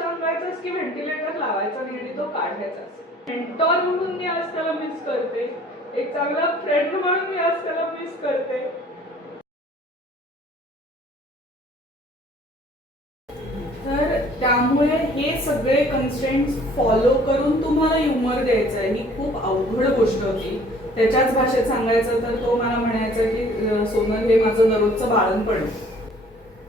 सांगायचास की व्हेंटिलेटर लावायचा नाही आणि तो काढायचा. मेंटॉर म्हणून मी आज त्याला मिस करते, एक चांगला फ्रेंड म्हणून मी आज त्याला मिस करते. तर त्यामुळे हे सगळे कन्स्ट्रेंट्स फॉलो करून तुम्हाला ह्युमर द्यायचं आहे ही खूप अवघड गोष्ट होती. त्याच्याच भाषेत सांगायचं तर तो मला म्हणायचा की सोनल हे माझं दररोजचं बाळणपण,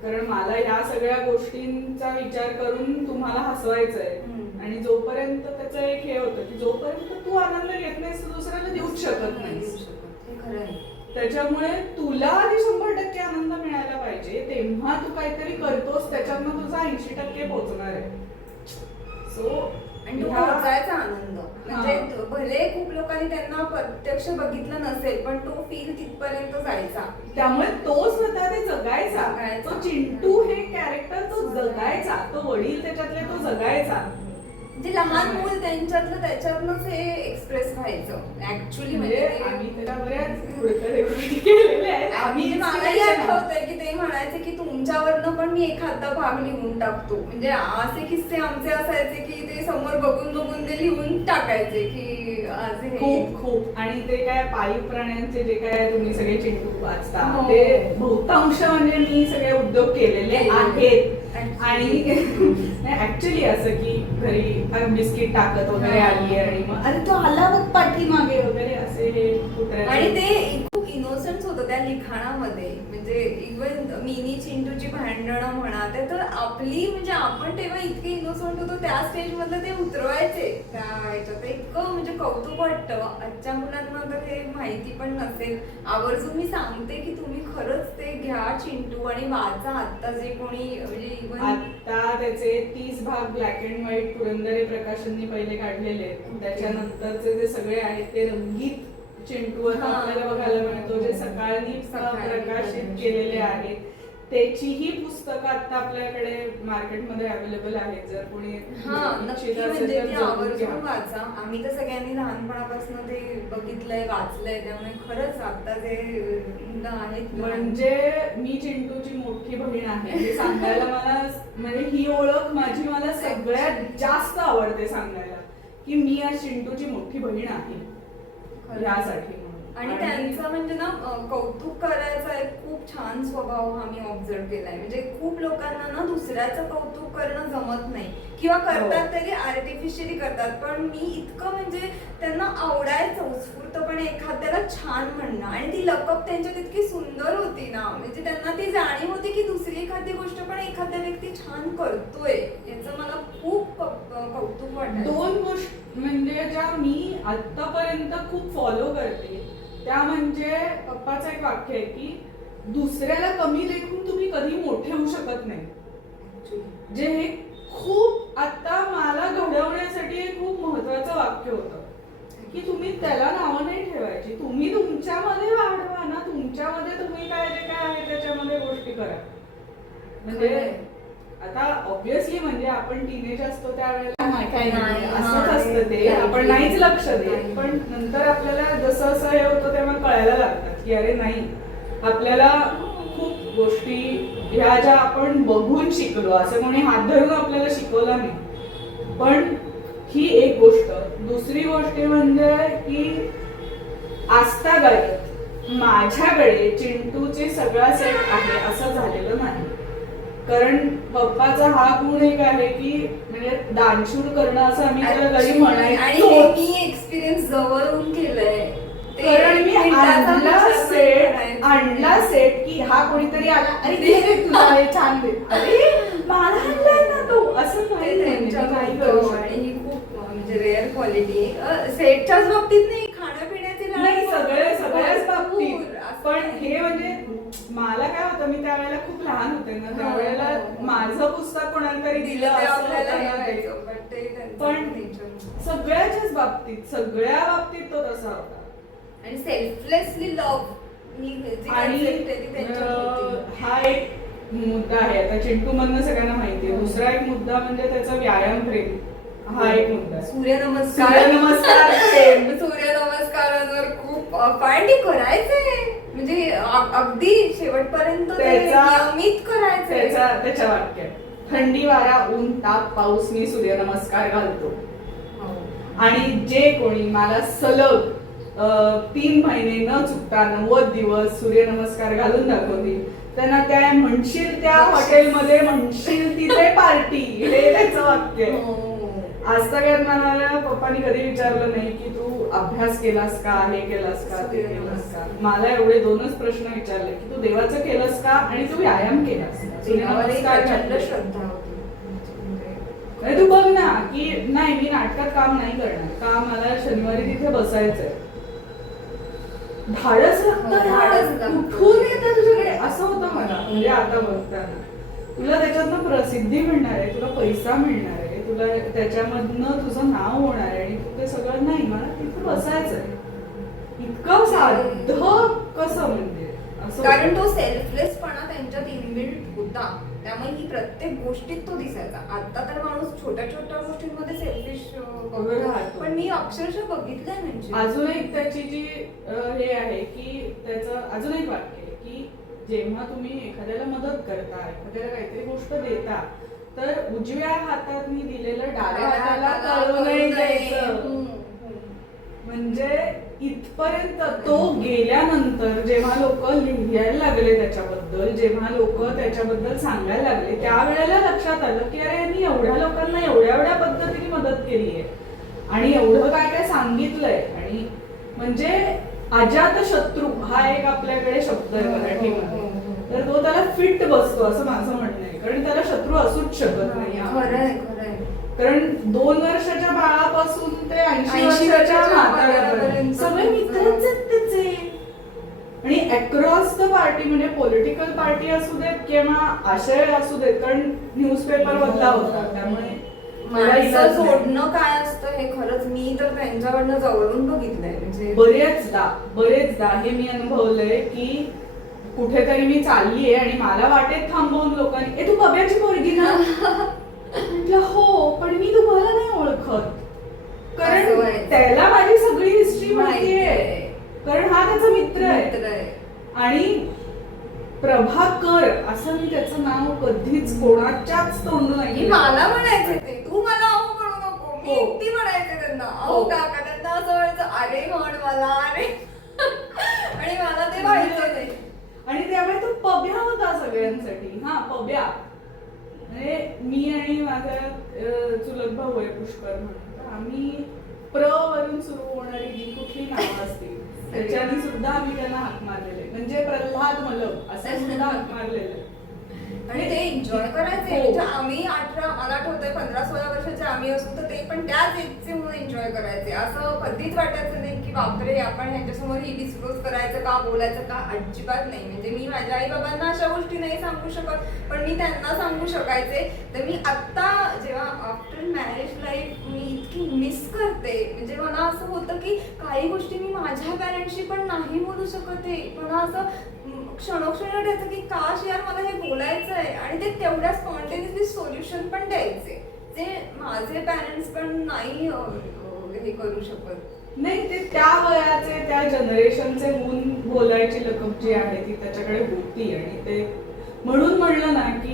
कारण मला ह्या सगळ्या गोष्टींचा विचार करून तुम्हाला हसवायचं आहे. आणि जोपर्यंत त्याचं एक हे होतं की जोपर्यंत तू आनंद घेत नाहीस तर दुसऱ्याला देऊच शकत नाहीस. त्याच्यामुळे तुला आधी 100% आनंद मिळायला पाहिजे, तेव्हा तू काहीतरी करतोस त्याच्यातनं तुझा 80% पोहोचणार आहे. सो आणि पोहोचायचा आनंद म्हणजे भले खूप लोकांनी त्यांना प्रत्यक्ष बघितलं नसेल पण तो फील तिथपर्यंत जायचा. त्यामुळे तो स्वतः ते जगायचा. तो चिंटू हे कॅरेक्टर तो जगायचा, तो वडील त्याच्यातले तो जगायचा. म्हणजे लहान मूल त्यांच्यातलं त्याच्यातनंच हे एक्सप्रेस व्हायचं ऍक्च्युअली. म्हणजे आम्ही त्याला बऱ्याच गोष्टी केलेल्या आहेत. आम्ही मलाही आठवतंय की ते म्हणायचे की तुमच्यावरनं पण मी एखादा भाग लिहून टाकतो. म्हणजे असे किस्से आमचे असायचे की ते समोर बघून बघून ते लिहून टाकायचे की आज खूप खूप. आणि ते काय पाळीव प्राण्यांचे जे काय तुम्ही सगळे चिंटू वाचता ते बहुतांश म्हणजे मी सगळे उद्योग केलेले आहेत. आणि ऍक्च्युली असं की घरी बिस्किट टाकत वगैरे आली आणि मग अरे तो आला बघ पाठीमागे वगैरे असे हे. आणि ते खूप इनोसन्स होतं त्या लिखाणामध्ये. म्हणजे इव्हन मिनी चिंटूची भांडणं म्हणा ते तर आपली म्हणजे आपण तेव्हा इतके इनोसंट होतो त्या स्टेज मधलं ते उतरवायचे त्या ह्याच्यात. इतकं म्हणजे कौतुक वाटतं. आजच्या मुलांना तर हे माहिती पण नसेल. आवर्जून मी सांगते की तुम्ही खरंच ते घ्या चिंटू आणि वाचा. आता जे कोणी म्हणजे आता त्याचे 30 भाग ब्लॅक अँड व्हाईट पुरंदरे प्रकाशननी पहिले काढलेले आहेत. त्याच्यानंतरचे जे सगळे आहेत ते रंगीत चिंटू आपल्याला बघायला मिळतो, जे सकाळनी प्रकाशित केलेले आहेत. त्याचीही पुस्तकं आता आपल्याकडे मार्केटमध्ये अवेलेबल आहेत. जर कोणी आवर्जून वाचा. आम्ही तर सगळ्यांनी लहानपणापासून ते बघितलंय वाचलंय त्यामुळे खरंच आता जे मुलं आहेत. म्हणजे मी चिंटूची मोठी बहीण आहे हे सांगायला मला म्हणजे ही ओळख माझी मला सगळ्यात जास्त आवडते सांगायला की मी आज चिंटूची मोठी बहीण आहे यासाठी. आणि त्यांचं म्हणजे ना कौतुक करायचा एक खूप छान स्वभाव हा मी ऑब्झर्व केलाय. म्हणजे खूप लोकांना ना दुसऱ्याचं कौतुक करणं जमत नाही किंवा करतात तरी आर्टिफिशियली करतात. पण मी इतकं म्हणजे त्यांना आवडायचं उत्स्फूर्तपणे एखाद्याला छान म्हणणं. आणि ती लकप त्यांच्यात इतकी सुंदर होती ना. म्हणजे त्यांना ती जाणीव होती की दुसरी एखादी गोष्ट पण एखाद्या व्यक्ती छान करतोय याचं मला खूप कौतुक वाटतं. 2 गोष्टी म्हणजे ज्या मी आतापर्यंत खूप फॉलो करते त्या म्हणजे पप्पाचं एक वाक्य आहे की दुसऱ्याला कमी लेखून तुम्ही कधी मोठे होऊ शकत नाही. जे हे खूप आता मला घडवण्यासाठी हे खूप महत्वाचं वाक्य होतं की तुम्ही त्याला नावं नाही ठेवायची. तुम्ही तुमच्यामध्ये वाढवा ना, तुमच्यामध्ये तुम्ही काय जे काय आहे त्याच्यामध्ये गोष्टी करा. म्हणजे आता ऑब्विसली म्हणजे आपण टीनेज असतो त्यावेळेला असंच असतं ते, आपण नाहीच लक्ष देत. पण नंतर आपल्याला जसं असं हे होतं तेव्हा कळायला लागतात की अरे नाही, आपल्याला खूप गोष्टी ह्या ज्या आपण बघून शिकलो, असं कोणी हात धरून आपल्याला शिकवलं नाही. पण ही एक गोष्ट. दुसरी गोष्ट म्हणजे की आजतागायत माझ्याकडे चिंटूचे सगळा सेट आहे असं झालेलं नाही. कारण पप्पाचा हा गुण एक आहे की म्हणजे दानशूर करणं असं आम्ही त्याला कधी म्हणायचो. आणि मी एक्सपिरियन्स जवळून केलंय. कारण मी आणला सेट की हा कोणीतरी आला अरे तुला छान दे, अरे मला आणलाय ना तो, असं नाही करू. आणि ही खूप म्हणजे रेअर क्वालिटी सेटच्याच बाबतीत नाही, खाण्यापिण्याचे नाही सगळ्याच बाबतीत. पण हे म्हणजे मला काय होतं, मी त्यावेळेला खूप लहान होते ना, त्यावेळेला माझं पुस्तक कोणाला तरी दिलं असं. पण सगळ्याच्याच बाबतीत सगळ्या बाबतीत तो तसा होता. आणि सेल्फलेसली लव्ह. आणि हा एक मुद्दा आहे. आता चिंटू मधनं सगळ्यांना माहितीये. दुसरा एक मुद्दा म्हणजे त्याचा व्यायाम प्रेम. हा एक मुद्दा. सूर्यनमस्कार सूर्यनमस्कारांवर खूप पार्टी करायचंय. म्हणजे अगदी शेवटपर्यंत नियमित करायचंय. त्याच्या वाक्यात थंडी वारा ऊन ताप पाऊस मी सूर्यनमस्कार घालतो. हो. आणि जे कोणी मला सलग 3 महिने न चुकता 90 दिवस सूर्यनमस्कार घालून दाखवतील त्यांना त्या म्हणशील त्या हॉटेलमध्ये म्हणशील तिथे पार्टी, हे त्याचं वाक्य आहे. हो. आज सगळ्यात मला पप्पानी कधी विचारलं नाही की तू अभ्यास केलास का, हे केलास का, ते केलास का. मला एवढे 2च प्रश्न विचारले की तू देवाचं केलंस का आणि तू व्यायाम केलास का, सूर्यनमस्कार घातले. श्रद्धा होती. आणि तू बघ ना की नाही मी नाटकात काम नाही करणार का, मला शनिवारी तिथे बसायचंय. धाडस लागतं, कुठून येतं तुझ्याकडे असं होतं मला. म्हणजे आता बघताना तुला त्याच्यातनं प्रसिद्धी मिळणार आहे, तुला पैसा मिळणार आहे, तुला त्याच्यामधनं तुझं नाव होणार आहे आणि तू ते सगळं नाही, मला तिथे बसायचंय. इतकं साधं कसं म्हणजे असं. कारण तो सेल्फलेसपणा त्यांच्यात इनबिल्ट होता, त्यामुळे ही प्रत्येक गोष्टीत तो दिसायचा. आता तर माणूस छोट्या छोट्या गोष्टींमध्ये सेल्फिश राहतो. पण मी अक्षरशः बघितलंय. म्हणजे अजून एक त्याची जी हे आहे की त्याचं अजून एक वाक्य आहे की जेव्हा तुम्ही एखाद्याला मदत करता, एखाद्याला काहीतरी गोष्ट देता, तर उजव्या हाताने दिलेलं डाव्या हाताला कळू नाही द्यायचं. म्हणजे इथपर्यंत तो गेल्यानंतर जेव्हा लोक लिहायला लागले त्याच्याबद्दल, जेव्हा लोक त्याच्याबद्दल सांगायला लागले, त्यावेळेला लक्षात आलं की अरे यांनी एवढ्या लोकांना एवढ्या एवढ्या पद्धतीने मदत केली आहे आणि एवढं काय काय सांगितलंय. आणि म्हणजे अजात शत्रू हा एक आपल्याकडे शब्द आहे मराठीमध्ये, तर तो त्याला फिट बसतो असं माझं म्हणणं आहे. कारण त्याला शत्रू असूच शकत नाही. कारण 2 वर्षाच्या बाळापासून ते 80 वर्षाच्या म्हाताऱ्यापर्यंत सगळे मित्रच आहेत त्याचे. आणि अक्रॉस द पार्टी, म्हणजे पॉलिटिकल पार्टी असू देत किंवा आशय असू देत, कारण न्यूजपेपर बदला होता, त्यामुळे माणसं जोडणं काय असतं हे खरंच मी तर त्यांच्याकडनं जवळून बघितलंय. म्हणजे बरेचदा हे मी अनुभवलंय की कुठेतरी मी चाललीये आणि मला वाटेत थांबवून लोकांनी तू बब्याची पोरगी ना, म्हटलं हो, पण मी तुम्हाला नाही ओळखत. कारण त्याला माझी सगळी हिस्ट्री माहितीये, कारण हा त्याचा मित्र आहे. आणि प्रभाकर असं मी त्याचं नाव कधीच कोणाच्याच तोंडून नाही. मला म्हणायचं ते, तू मला अहो म्हणू नको, मी एकटी म्हणायचे त्यांना अहो काका. त्यांना असं व्हायचं अरे म्हण मला, अरे. आणि मला ते व्हायचं नाही. आणि त्यामुळे तो पब्या होता सगळ्यांसाठी. हा पब्या म्हणजे मी आणि माझा चुलत भाऊ आहे पुष्कर म्हणून, आम्ही वरून सुरू होणारी जी कुठली नावं असतील त्याच्याने सुद्धा आम्ही त्यांना हाक मारलेले. म्हणजे प्रल्हाद मलक असं सुद्धा हाक मारलेलं. आणि ते एन्जॉय करायचे. म्हणजे आम्ही 18, मला आठवतंय 15-16 वर्षाचे आम्ही असू तर ते पण त्याच एजचे म्हणून एन्जॉय करायचे. असं कधीच वाटायचं नाही की बापरे आपण ह्यांच्यासमोर ही डिस्क्लोज करायचं का, बोलायचं का, अजिबात नाही. म्हणजे मी माझ्या आई बाबांना अशा गोष्टी नाही सांगू शकत, पण मी त्यांना सांगू शकायचे. तर मी आत्ता जेव्हा आफ्टर मॅरेज लाईफ मी इतकी मिस करते. म्हणजे मला असं होतं की काही गोष्टी मी माझ्या पॅरेंट्सशी पण नाही बोलू शकत आहे, पण असं क्षणोक्षणी वाटायचं की काश यार मला हे बोलायचं आहे. आणि ते तेवढ्या स्पॉन्टेनियसली सोल्युशन पण द्यायचे, जे माझे पॅरेंट्स पण नाही हे करू शकत. नाही, ते त्या वयाचे त्या जनरेशनचे होऊन बोलायची लकब जी आहे ती त्याच्याकडे होती. आणि ते म्हणून म्हणलं ना की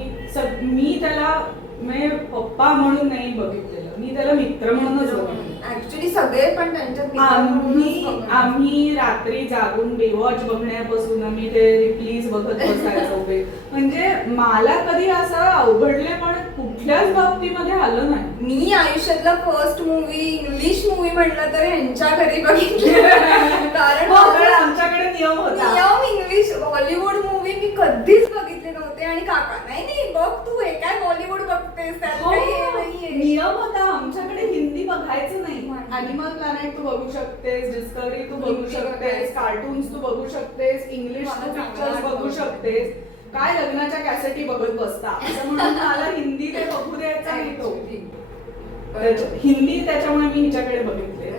मी त्याला म्हणजे पप्पा म्हणून नाही बघितलेलं, मी त्याला मित्र म्हणूनच बघितलं. ऍक्च्युली सगळे पण त्यांच्यात आम्ही रात्री जागून बेवॉच बघण्यापासून आम्ही ते रिप्लीज बघत बसायचो. म्हणजे मला कधी असं अवघडले पण कुठल्याच बाबतीमध्ये आलं नाही. मी आयुष्यातला फर्स्ट मूवी इंग्लिश मूवी म्हटलं तर ह्यांच्या घरी बघितलं. कारण आमच्याकडे नियम होता, नियम इंग्लिश बॉलिवूड मूवी मी कधीच बघितले नव्हते. आणि काका नाही बघ तू हे काय बॉलिवूड बघतेस, नियम होता आमच्याकडे. हिंदी बघायचं नाही. अॅनिमल प्लॅनेट तू बघू शकतेस, डिस्कवरी तू बघू शकतेस, कार्टून्स तू बघू शकतेस, इंग्लिश तू पिक्चर्स बघू शकतेस. काय लग्नाच्या कॅसेटी बघत बसता असं म्हणून मला हिंदी ते बघू द्यायचा नाही तो. हिंदी त्याच्यामुळे मी हिच्याकडे बघितले.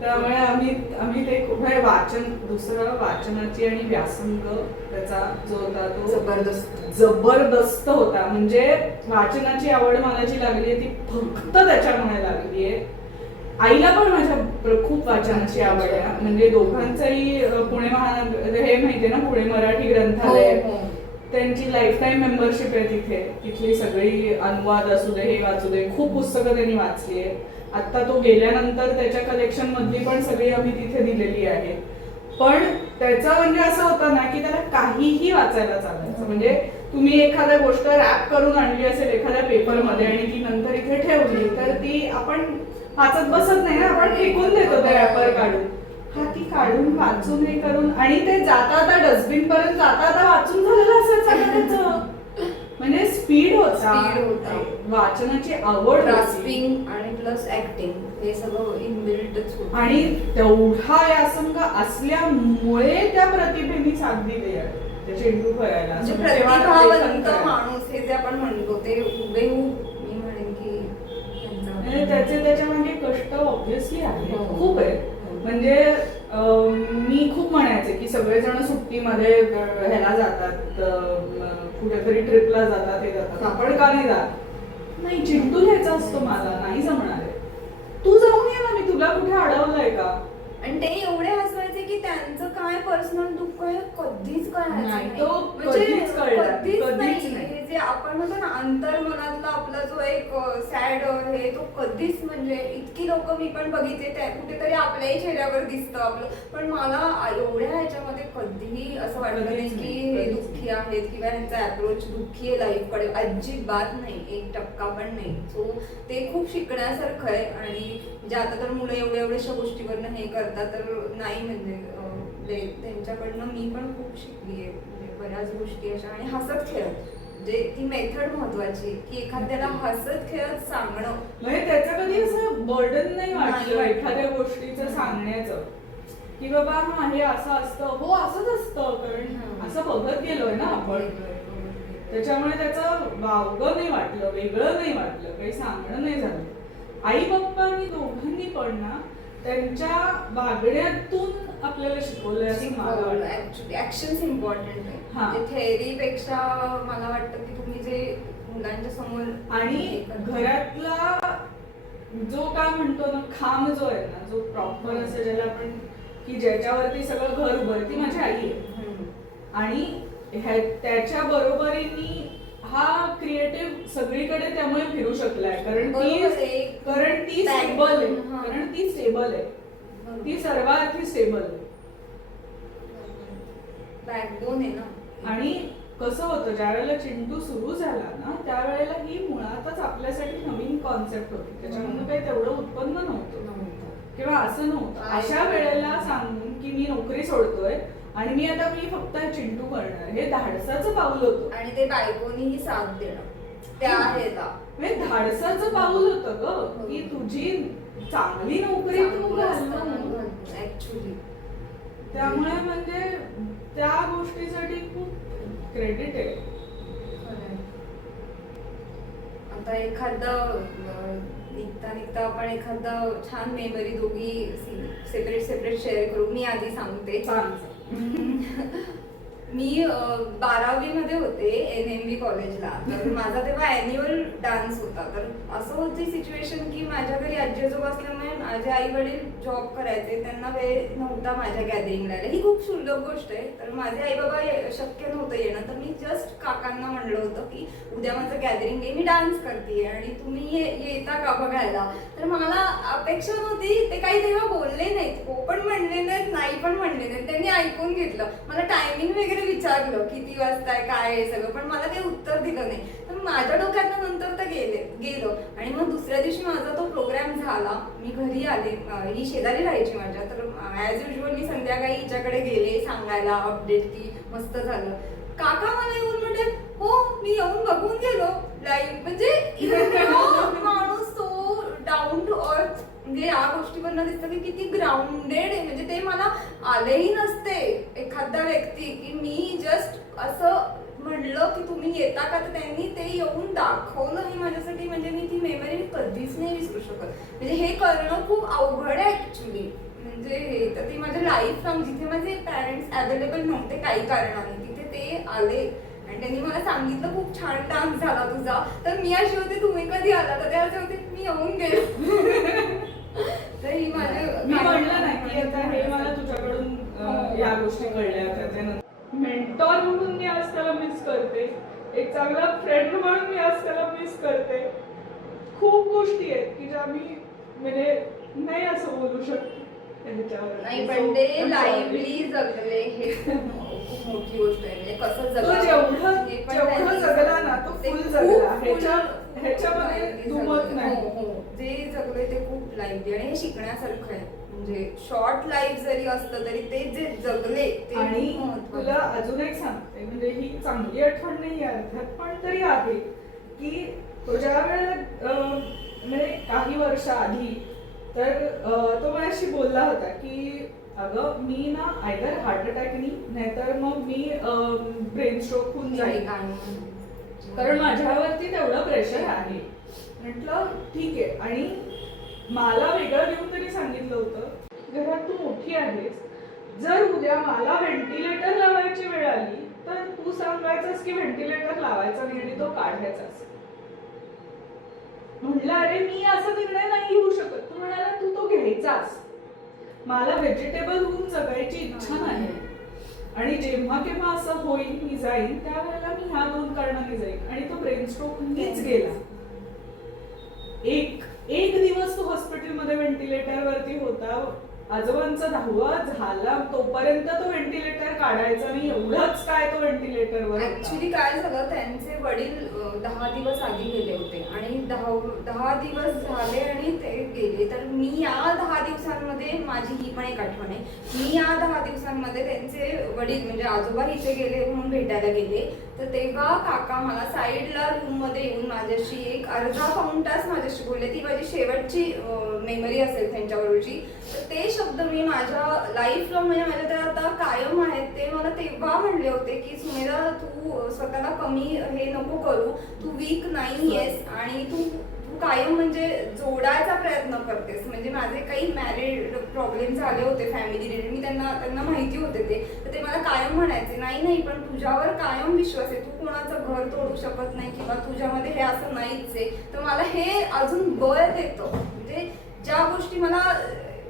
त्यामुळे आम्ही ते वाचन, दुसरं वाचनाची आणि व्यासंग त्याचा जो होता तो जबरदस्त होता. म्हणजे वाचनाची आवड मला जी लागली ती फक्त त्याच्यामुळे लागली आहे. आईला पण माझ्या खूप वाचनाची आवड आहे. म्हणजे दोघांचंही पुणे महानगर हे माहितीये ना, पुणे मराठी ग्रंथालय, हो. त्यांची लाईफ टाईम मेंबरशिप आहे तिथे. तिथली सगळी अनुवाद असू दे, हे वाचू दे, खूप पुस्तकं त्यांनी वाचली आहे. आता तो गेल्यानंतर त्याच्या कलेक्शन मधली पण सगळी आम्ही तिथे दिलेली आहे. पण त्याचं म्हणजे असं होतं ना की त्याला काहीही वाचायला चालायचं. म्हणजे तुम्ही एखाद्या गोष्ट रॅप करून आणली असेल एखाद्या पेपरमध्ये आणि ती नंतर इथे ठेवली तर ती आपण वाचत बसत नाही ना, आपण फेकून देतो ते रॅपर काढून. हा ती काढून वाचून हे करून आणि ते जाता आता डस्टबिन पर्यंत जाता आता वाचून झालेलं असायचं त्याचं. म्हणजे स्पीड होता, वाचनाची आवड, ग्रास्पिंग आणि प्लस ऍक्टिंग हे सगळं इनबिल्टच होतं. आणि तेवढा व्यासंग असल्यामुळे त्या प्रतिभेने साथ दिली आहे त्या चेंडू करायला. म्हणजे प्रतिभावंत माणूस हे जे आपण म्हणतो ते हुबेहूब मी म्हणेन की त्याच्या मागे कष्ट ऑब्व्हियसली आहे, हो. खूप आहे. म्हणजे मी खूप म्हणायचे की सगळेजण सुट्टीमध्ये ह्याला जातात, कुठेतरी ट्रिपला जातात, हे जातात, आपण का नाही जात? नाही, चिंटू लिहायचा असतो, मला नाही जमणार आहे. तू जाऊन ये ना, मी तुला कुठे अडवलंय का? आणि ते एवढे हसवायचे की त्यांचं काय पर्सनल दुःख आहे कधीच कळायचं नाही, नाही. तो म्हणजे कधीच कळणार, कधीच कधीच नाही. नाही. हे जे आपण म्हणतो ना अंतर मनातला आपला जो एक सॅड हे तो कधीच म्हणजे इतकी लोक मी पण बघितले त्या कुठेतरी आपल्याही चेहऱ्यावर दिसतं आपलं. पण मला एवढ्या ह्याच्यामध्ये कधीही असं वाटलं नाही की हे दुःखी आहेत किंवा ह्यांचा अप्रोच दुःखी आहे लाईफकडे, अजिबात नाही, 1% पण नाही. सो ते खूप शिकण्यासारखं आहे. आणि जे आता तर मुलं एवढ्याशा गोष्टीवरनं हे करतात तर नाही म्हणजे त्यांच्याकडनं मी पण खूप शिकली आहे. म्हणजे बऱ्याच गोष्टी अशा आणि हसत खेळत जे ती मेथड महत्वाची की एखाद्याला हसत खेळत सांगणं. म्हणजे त्याचं कधी असं बर्डन नाही वाटलं एखाद्या गोष्टीचं सांगण्याचं की बाबा हा हे असं असतं, हो असंच असतं, कारण असं बघत गेलोय ना आपण. त्याच्यामुळे त्याचं वावगं नाही वाटलं, वेगळं नाही वाटलं, काही सांगणं नाही झालं. आई बाप्पांनी दोघांनी पण ना त्यांच्या वागण्यातून आपल्याला शिकवलंय असं मला वाटतं. ऍक्शन्स इम्पॉर्टंट आहे. थेअरीपेक्षा मला वाटतं की तुम्ही जे मुलांच्या समोर आणि घरातला जो काय म्हणतो ना खांब जो आहे ना, जो प्रॉपर असं ज्याला आपण की ज्याच्यावरती सगळं घर उभं, ती माझी आई आहे. आणि त्याच्या बरोबरीने हा क्रिएटिव्ह सगळीकडे त्यामुळे फिरू शकलाय, कारण ती स्टेबल आहे, ती सर्वार्थी स्टेबल आहे. बॅकबोन आहे ना. आणि कसं होतं ज्या वेळेला चिंटू सुरू झाला ना त्यावेळेला ही मुळातच आपल्यासाठी नवीन कॉन्सेप्ट होती, त्याच्यामध्ये काही तेवढं उत्पन्न नव्हतं किंवा असं नव्हतं. अशा वेळेला सांगून की मी नोकरी सोडतोय आणि मी फक्त चिंटू करणार, हे धाडसाचं पाऊल होतं. आणि ते बायकोनीही साथ देणं त्या ह्याला म्हणजे धाडसाचं पाऊल होतं ग की तुझी चांगली नोकरी तू ऍक्च्युली. त्यामुळे म्हणजे त्या गोष्टीसाठी खूप क्रेडिट आहे. आता एखादं निघता आपण एखादं छान मेमरी दोघी सेपरेट शेअर करू. मी आधी सांगते. मी 12वी मध्ये होते NMV कॉलेजला. तर माझा तेव्हा अॅन्युअल डान्स होता. तर असं होती सिच्युएशन की माझ्या घरी आजी आजोबा असल्यामुळे माझे आई वडील जॉब करायचे, त्यांना वेळ नव्हता माझ्या गॅदरिंगला. ही खूप क्षुल्लक गोष्ट आहे. तर माझे आई बाबा शक्य नव्हतं येणं, तर मी जस्ट काकांना म्हणलं होतं की उद्या माझं गॅदरिंग आहे, मी डान्स करते आणि तुम्ही येता का बघायला. तर मला अपेक्षा नव्हती, ते काही तेव्हा बोलले नाहीत, हो पण म्हणले नाहीत, नाही पण म्हणले नाहीत. त्यांनी ऐकून घेतलं. मला टायमिंग वगैरे विचारलं किती वाजता आहे काय आहे सगळं, पण मला काही उत्तर दिलं नाही. तर माझ्या डोक्यात नंतर तर गेलो. आणि मग दुसऱ्या दिवशी माझा तो प्रोग्राम झाला. मी घरी आले, ही शेजारी राहायची माझ्या. तर ऍज युजल मी संध्याकाळी हिच्याकडे गेले सांगायला अपडेट की मस्त झालं. काका मला येऊन म्हटले, हो मी येऊन बघून गेलो लाईव्ह. म्हणजे माणूस तो डाऊन टू अर्थ, म्हणजे या गोष्टीवरनं दिसतं की किती ग्राउंडेड आहे. म्हणजे ते मला आलेही नसते एखादा व्यक्ती की मी जस्ट असं म्हणलं की तुम्ही येता का, तर त्यांनी ते येऊन दाखवलं हे माझ्यासाठी. म्हणजे मी ती मेमरी कधीच नाही विसरू शकत. म्हणजे हे करणं खूप अवघड आहे ऍक्च्युली. म्हणजे हे तर ती माझ्या लाईफ लॉंग, जिथे माझे पॅरेंट्स अवेलेबल नव्हते काही कारणाने, तिथे ते आले आणि त्यांनी मला सांगितलं खूप छान डान्स झाला तुझा. तर मी अशी होते तुम्ही कधी आला, तर ते असे होते मी येऊन गेलो. तर ही माझी मी म्हणलं नाही की आता हे मला तुझ्याकडून या गोष्टी कळल्या त्याच्यानंतर मेंटॉर म्हणून मी आज त्याला मिस करते, एक चांगला फ्रेंड म्हणून मी आज त्याला मिस करते. खूप गोष्टी आहेत की ज्या मी म्हणजे नाही असं बोलू शकते त्याच्यावर. नाही पण ते लाईव्हली जगले हे खूप मोठी गोष्ट आहे. म्हणजे कसं तो जगलं जेवढं जगला ना तो फुल जगला, ह्याच्यामध्ये दुमत नाही. जे जगले ते खूप लाईव्हली आणि हे शिकण्यासारखं आहे. म्हणजे शॉर्ट लाईफ जरी असलं तरी ते जे जगले ते आणि खूप महत्त्वाचं. तुला अजून एक सांगते, म्हणजे ही चांगली आठवण नाही अर्थात पण तरी आहे की तो ज्या वेळेला म्हणजे काही वर्ष आधी तर तो माझ्याशी बोलला होता की अगं मी ना आयदर हार्ट अटॅकनी नाहीतर मग मी ब्रेन स्ट्रोक होऊन जाईल कारण माझ्यावरती तेवढं प्रेशर आहे. म्हटलं ठीक आहे. आणि मला वेगळं देऊन तरी सांगितलं होतं घरात तू मोठी आहेस, जर उद्या मला व्हेंटिलेटर लावायची वेळ आली तर तू सांगायचंस की व्हेंटिलेटर लावायचा नाही आणि तो काढायचाच. म्हटलं अरे मी असा निर्णय नाही घेऊ शकत. तू म्हणाला तू तो घ्यायचास. मला व्हेजिटेबल होऊन जगायची इच्छा नाही आणि जेव्हा केव्हा असं होईल मी जाईन त्यावेळेला मी ह्या 2 कारणांनी जाईन. आणि तो ब्रेन स्ट्रोक नीच गेला. एक दिवस तो हॉस्पिटलमध्ये व्हेंटिलेटर वरती होता. आजोबांचा 10वा झाला तोपर्यंत तो व्हेंटिलेटर काढायचा नाही, एवढंच काय तो व्हेंटिलेटरवर. ऍक्च्युली काय झालं, त्यांचे वडील 10 दिवस आधी गेले होते आणि 10 दिवस झाले आणि ते गेले. तर मी या 10 दिवसांमध्ये माझी ही पण एक आठवण आहे. मी या 10 दिवसांमध्ये त्यांचे वडील म्हणजे आजोबा इथे गेले म्हणून भेटायला गेले. तर तेव्हा काका मला साईडला रूम मध्ये येऊन माझ्याशी एक अर्धा पाऊण तास माझ्याशी बोलले. ती माझी शेवटची मेमरी असेल त्यांच्याबरोबरची. तर ते शब्द मी माझ्या लाईफला म्हणजे माझ्या त्या आता कायम आहेत. ते मला तेव्हा म्हणले होते की सुमेधा तू स्वतःला कमी हे नको करू, तू वीक नाहीयेस आणि तू कायम म्हणजे जोडायचा प्रयत्न करतेस. म्हणजे माझे काही मॅरिड प्रॉब्लेम झाले होते फॅमिली रिलेटेड, मी त्यांना माहिती होते ते. तर ते मला कायम म्हणायचे नाही पण तुझ्यावर कायम विश्वास आहे, तू कोणाचं घर तोडू शकत नाही किंवा तुझ्यामध्ये हे असं नाहीच आहे. तर मला हे अजून बळ देतं. म्हणजे ज्या गोष्टी मला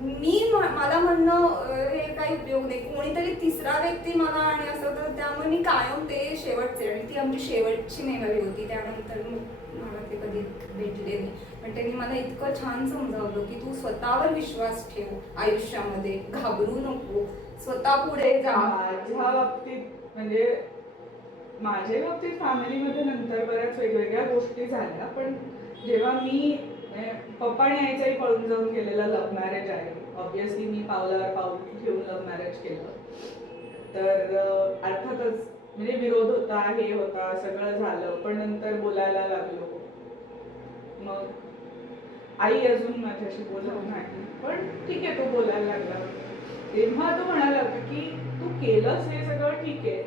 म्हणणं हे काही उपयोग नाही, कोणीतरी तिसरा व्यक्ती मला आणि असं, तर त्यामुळे मी कायम ते शेवटचे आणि ती आमची शेवटची मेमरी होती. त्यानंतर मला ते कधी भेटले नाही. पण त्यांनी मला इतकं छान समजावलं की तू स्वतःवर विश्वास ठेव, आयुष्यामध्ये घाबरू नको, स्वतः पुढे जा. माझ्या बाबतीत म्हणजे माझ्या बाबतीत फॅमिलीमध्ये नंतर बऱ्याच वेगवेगळ्या गोष्टी झाल्या. पण जेव्हा मी पप्पा आणि आईचाही पळून जाऊन केलेलं लव्ह मॅरेज आहे. ऑब्विसली मी पावलावर पाऊल ठेवून लव्ह मॅरेज केलं. तर अर्थातच म्हणजे विरोध होता, हे होता, सगळं झालं. पण नंतर बोलायला लागलो. मग आई अजून माझ्याशी बोलत नाही पण ठीक आहे तो बोलायला लागला. तेव्हा तो म्हणाला होता की तू केलंस हे सगळं ठीक आहे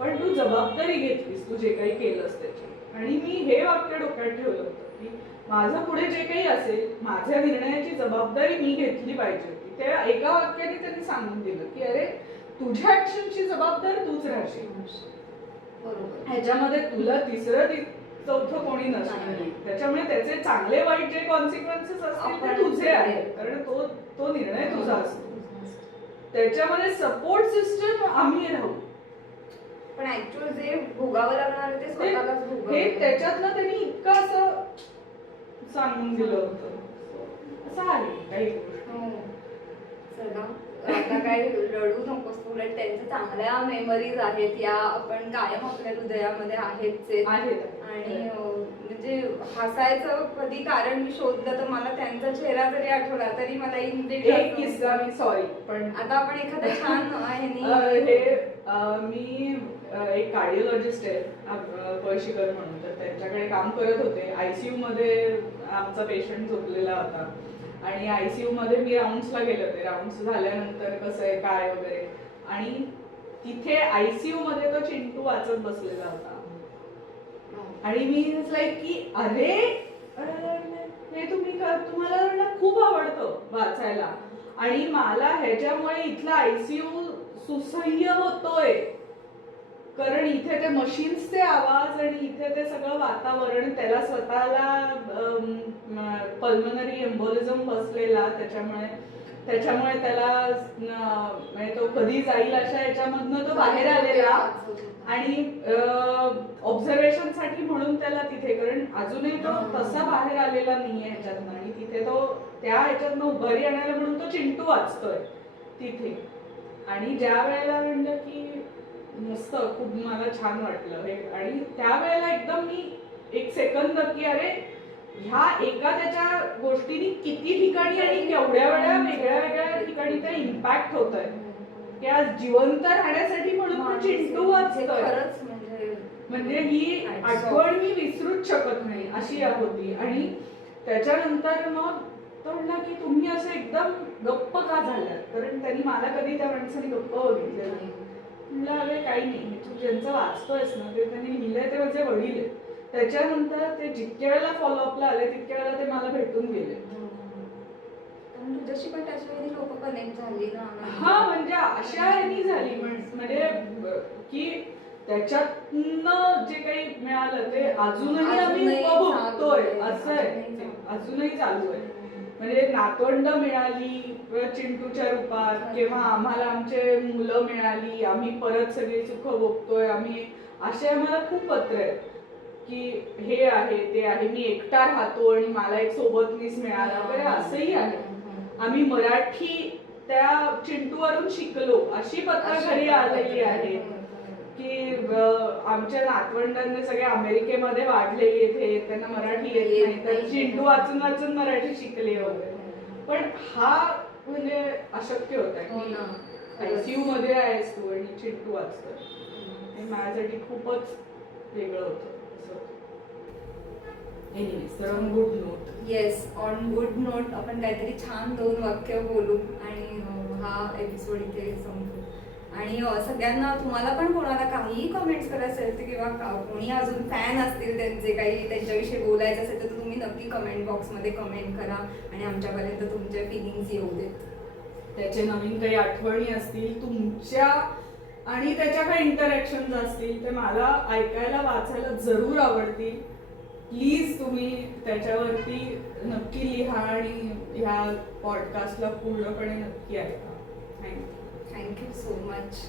पण तू जबाबदारी घेतलीस तू जे काही केलंस त्याची. आणि मी हे वाक्य डोक्यात ठेवलं होतं की माझं पुढे जे काही असेल माझ्या निर्णयाची जबाबदारी मी घेतली पाहिजे होती. त्या एका वाक्याने त्यांनी सांगून दिलं की अरे तुझ्या ऍक्शनची जबाबदार तूच राहशील. ह्याच्यामध्ये तुला तिसरं चौथं कोणी नसणार. त्याच्यामुळे त्याचे चांगले वाईट जे कॉन्सिक्वेन्सेस असतील ते तुझे आहेत कारण तो निर्णय तुझा असतो. त्याच्यामध्ये सपोर्ट सिस्टम आम्ही राहू पण ऍक्च्युअल जे भोगावं लागणार ते स्वतःलाच भोगावं. हे त्याच्यातलं त्यांनी इतकं असं सांगून दिलं होतं. असं आहे काही चला आता काही रडू नकोस, उलट त्यांच्या चांगल्या मेमरीज आहेत या आपण कायम आपल्या हृदयामध्ये आहेत. आणि म्हणजे हसायचं कधी कारण मी शोधलं तर मला त्यांचा चेहरा जरी आठवला तरी मला एक किस्सा मी सॉरी पण आता आपण एखादं छान आहे मी एक कार्डिओलॉजिस्ट आहे पळशीकर म्हणून, तर त्यांच्याकडे काम करत होते. आयसीयू मध्ये आमचा पेशंट झोपलेला होता आणि आयसीयू मध्ये मी राऊंड्सला गेले होते. राऊंड्स झाल्यानंतर कसं आहे काय वगैरे आणि तिथे आयसीयू मध्ये तो चिंटू वाचत बसलेला होता आणि मी लाईक की अरे हे तुम्हाला खूप आवडतं वाचायला आणि मला ह्याच्यामुळे इथला आयसीयू सुसह्य होतोय कारण तिथे ते मशीन्सचे आवाज आणि इथे ते सगळं वातावरण, त्याला स्वतःला पल्मनरी एम्बोलिझम बसलेला, त्याच्यामुळे त्याला म्हणजे तो कधी जाईल अशा याच्यामधनं तो बाहेर आलेला. आणि ऑब्झर्वेशन साठी म्हणून त्याला तिथे, कारण अजूनही तो तसा बाहेर आलेला नाहीये ह्याच्यातनं, आणि तिथे तो त्या ह्याच्यातनं उभारी आणायला म्हणून तो चिंटू वाचतोय तिथे. आणि ज्या वेळेला म्हणलं की मस्त, खूप मला छान वाटलं हे. आणि त्यावेळेला एकदम मी एक सेकंद की अरे ह्या एका त्याच्या गोष्टीने किती ठिकाणी आणि केवढ्या वेळा वेगळ्या ठिकाणी ते इम्पॅक्ट होत आहे की आज जिवंत राहण्यासाठी म्हणून तो चिंटू वाचतोय. म्हणजे ही आठवण मी विसरूच शकत नाही अशी होती. आणि त्याच्यानंतर मग तो म्हणला की तुम्ही असं एकदम गप्प का झालात, कारण त्यांनी मला कधी त्या माणसाने गप्प बघितलं नाही. म्हणलं अरे काही नाही, तू ज्यांचं वाचतोयस ना ते त्यांनी लिहिलंय ते माझे वडील आहेत. त्याच्यानंतर ते जितक्या वेळेला फॉलोअपला आले तितक्या वेळेला ते मला भेटून गेले. तुझ्याशी पण त्याच्या वेळी लोक कनेक्ट झाली ना. हा, म्हणजे अशा ह्यानी झाली म्हणजे की त्याच्यातनं जे काही मिळालं ते अजूनही आम्ही उपभोगतोय असं आहे, अजूनही चालू आहे. म्हणजे नातवंड मिळाली चिंटूच्या रूपात, किंवा आम्हाला आमचे मुलं मिळाली, आम्ही परत सगळी सुख भोगतोय आम्ही, असे आम्हाला खूप पत्र आहेत की हे आहे ते आहे, मी एकटा राहतो आणि मला एक सोबतनीस मिळाला वगैरे असंही आहे. आम्ही मराठी त्या चिंटूवरून शिकलो अशी पत्र घरी आलेली आहे की आमच्या नातवंडांनी सगळे अमेरिकेमध्ये वाढले, येथे त्यांना मराठी येत नाही तर चिंटू वाचून वाचून मराठी शिकले वगैरे. पण हा म्हणजे अशक्य होता की आयसीयू मध्ये आहेस तू आणि चिंटू वाचतोय, हे माझ्यासाठी खूपच वेगळं होतं. तर on good note, yes, on good note आपण काहीतरी छान 2 वाक्य बोलू आणि हा एपिसोड इथे संपू. आणि सगळ्यांना, तुम्हाला पण कोणाला काहीही कमेंट्स करायचे असेल किंवा कोणी अजून फॅन असतील त्यांचे काही त्यांच्याविषयी बोलायचं असेल तर तुम्ही नक्की कमेंट बॉक्समध्ये कमेंट करा आणि आमच्यापर्यंत तुमचे फिलिंग्स येऊ देत. त्याचे नवीन काही आठवणी असतील तुमच्या आणि त्याच्या काही इंटरॅक्शन असतील ते मला ऐकायला वाचायला जरूर आवडतील. प्लीज तुम्ही त्याच्यावरती नक्की लिहा आणि ह्या पॉडकास्टला पूर्णपणे नक्की ऐका. थँक्यू. Thank you so much.